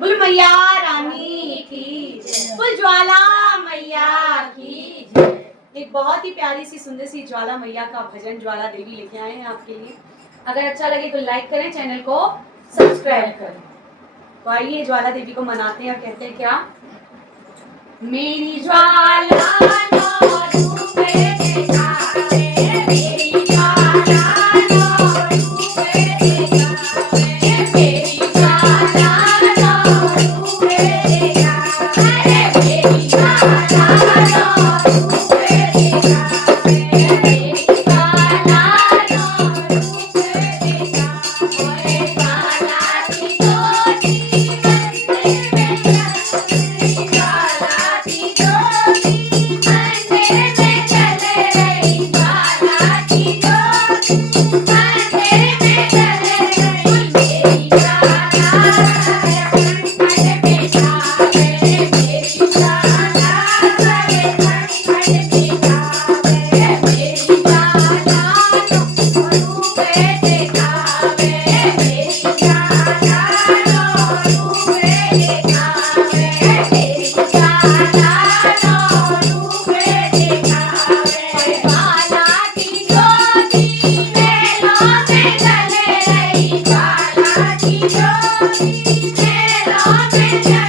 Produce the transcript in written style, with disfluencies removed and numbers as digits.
बोल मैया रानी की जय, बोल ज्वाला मैया की जय। एक बहुत ही प्यारी सी सुंदर सी ज्वाला मैया का भजन ज्वाला देवी लेके आए हैं आपके लिए। अगर अच्छा लगे तो लाइक करें, चैनल को सब्सक्राइब करें। तो आइए ज्वाला देवी को मनाते हैं और कहते हैं क्या, मेरी ज्वाला नो रूपे दिखावे, मेरी ज्वाला नो रूपे दिखावे, मेरी ज्वाला नो रूपे दिखावे, मेरी ज्वाला नो रूपे दिखावे, मेरी ज्वाला नो रूपे दिखावे, ज्वाला की ज्योति मंदिर में जलती, ज्वाला की ज्योति मंदिर में जल रही, ज्वाला की ज्योति मंदिर में जल रही, मेरी ज्वाला खंड बिठावे, मेरी ज्वाला खंड बिठावे, मेरी ज्वाला नो रूपे दिखावे, मेरी ज्वाला नो रूपे दिखावे, मेरी ज्वाला नो रूपे दिखावे, ज्वाला की ज्योति मेलों में जल रही, ज्वाला की ज्योति मेलों में जल